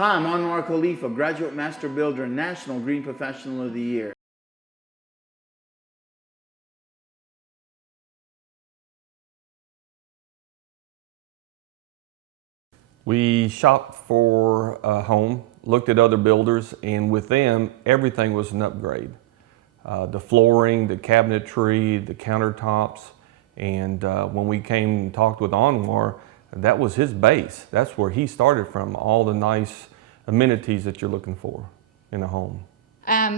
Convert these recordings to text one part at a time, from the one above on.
Hi, I'm Anwar Khalifa, Graduate Master Builder and National Green Professional of the Year. We shopped for a home, looked at other builders, and with them, everything was an upgrade. The flooring, the cabinetry, the countertops, and when we came and talked with Anwar, that was his base. That's where he started from, all the nice amenities that you're looking for in a home.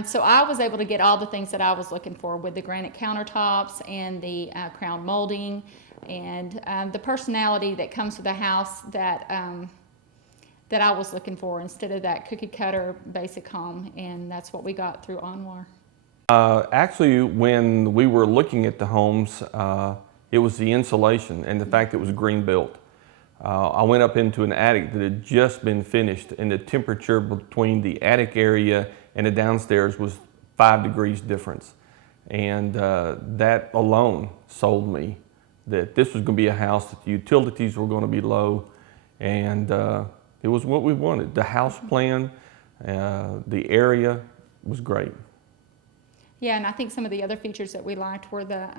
So I was able to get all the things that I was looking for with the granite countertops and the crown molding and the personality that comes with the house that that I was looking for instead of that cookie cutter basic home, and that's what we got through Anwar. Actually, when we were looking at the homes, it was the insulation and the fact it was green built. I went up into an attic that had just been finished, and the temperature between the attic area and the downstairs was 5 degrees difference. And that alone sold me that this was going to be a house that the utilities were going to be low, and it was what we wanted. The house plan, the area was great. Yeah, and I think some of the other features that we liked were the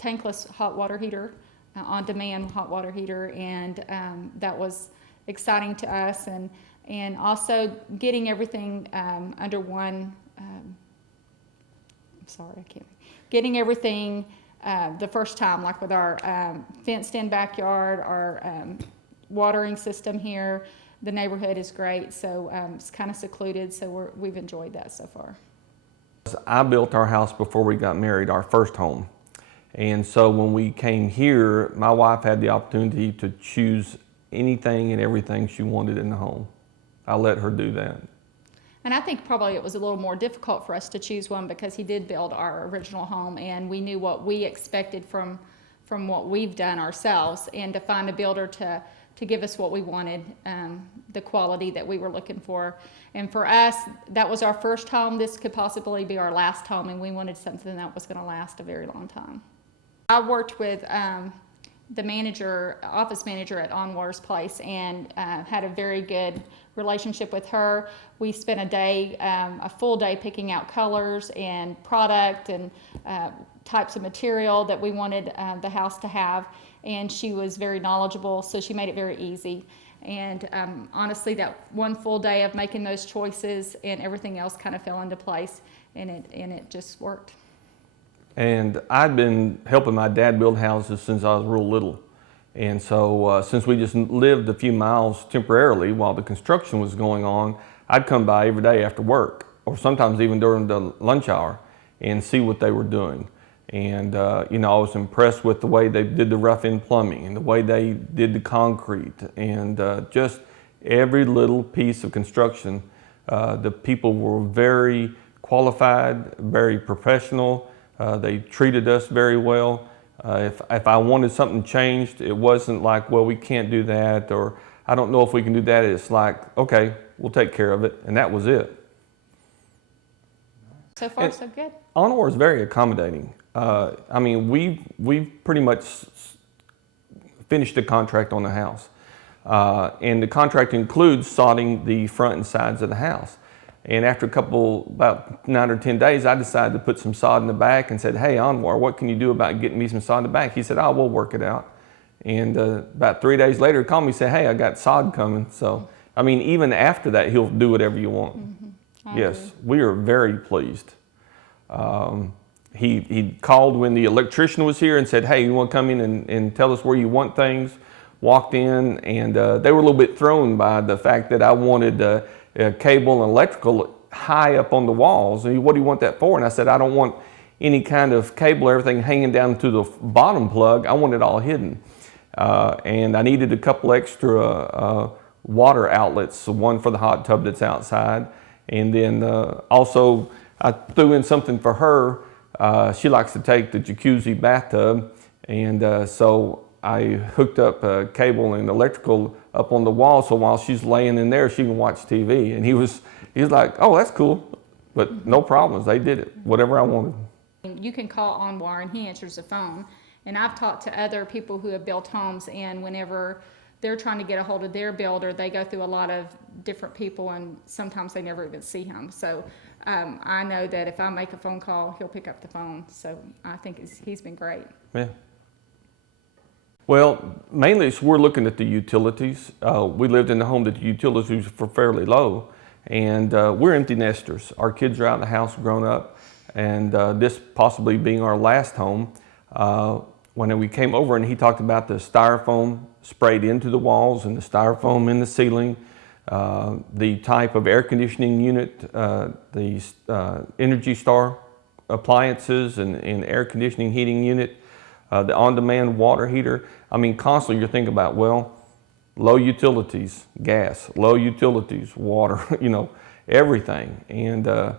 tankless hot water heater, on-demand hot water heater, and that was exciting to us, and also getting everything under one, getting everything the first time, like with our fenced-in backyard, our watering system here. The neighborhood is great, so it's kind of secluded, so we've enjoyed that so far. I built our house before we got married, our first home. And so when we came here, my wife had the opportunity to choose anything and everything she wanted in the home. I let her do that. And I think probably it was a little more difficult for us to choose one because he did build our original home, and we knew what we expected from what we've done ourselves, and to find a builder to give us what we wanted, the quality that we were looking for. And for us, that was our first home. This could possibly be our last home, and we wanted something that was going to last a very long time. I worked with the office manager at Anwar's place, and had a very good relationship with her. We spent a full day picking out colors and product and types of material that we wanted the house to have, and she was very knowledgeable, so she made it very easy. And honestly, that one full day of making those choices and everything else kind of fell into place, and it just worked. And I'd been helping my dad build houses since I was real little. And so since we just lived a few miles temporarily while the construction was going on, I'd come by every day after work, or sometimes even during the lunch hour, and see what they were doing. And you know, I was impressed with the way they did the rough-in plumbing and the way they did the concrete, and just every little piece of construction. The people were very qualified, very professional. They treated us very well. If I wanted something changed, it wasn't like, well, we can't do that, or I don't know if we can do that. It's like, okay, we'll take care of it, and that was it. So far, so good. Anwar is very accommodating. I mean, we've pretty much finished the contract on the house, and the contract includes sodding the front and sides of the house. And after about 9 or 10 days, I decided to put some sod in the back and said, hey, Anwar, what can you do about getting me some sod in the back? He said, oh, we'll work it out. And about 3 days later, he called me and said, hey, I got sod coming. So, I mean, even after that, he'll do whatever you want. Mm-hmm. Yes, we are very pleased. He called when the electrician was here and said, hey, you want to come in and tell us where you want things? Walked in, and they were a little bit thrown by the fact that I wanted cable and electrical high up on the walls. And what do you want that for? And I said, I don't want any kind of cable or everything hanging down to the bottom plug. I want it all hidden. And I needed a couple extra water outlets, one for the hot tub that's outside. And then also I threw in something for her. She likes to take the jacuzzi bathtub. And so I hooked up cable and electrical up on the wall, so while she's laying in there, she can watch TV. And he was like, oh, that's cool. But no problems, they did it, whatever I wanted. You can call Anwar and he answers the phone. And I've talked to other people who have built homes, and whenever they're trying to get a hold of their builder, they go through a lot of different people, and sometimes they never even see him. So I know that if I make a phone call, he'll pick up the phone. So I think he's been great. Yeah. Well, mainly we're looking at the utilities. We lived in a home that the utilities were fairly low, and we're empty nesters. Our kids are out in the house, grown up, and this possibly being our last home. When we came over and he talked about the styrofoam sprayed into the walls and the styrofoam in the ceiling, the type of air conditioning unit, the Energy Star appliances and air conditioning heating unit, the on-demand water heater. I mean, constantly you're thinking about, well, low utilities, gas, low utilities, water, you know, everything. And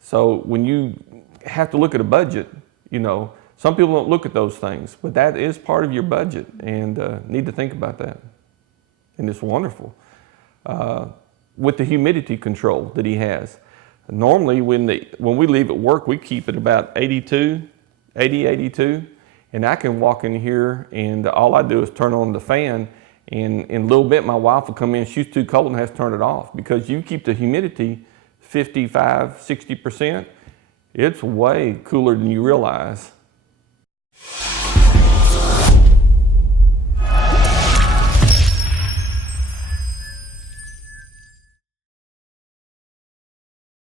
so when you have to look at a budget, you know, some people don't look at those things, but that is part of your budget, and need to think about that. And it's wonderful. With the humidity control that he has. Normally when we leave at work, we keep it about 82, and I can walk in here and all I do is turn on the fan, and in a little bit my wife will come in, she's too cold and has to turn it off, because you keep the humidity 55, 60%, it's way cooler than you realize.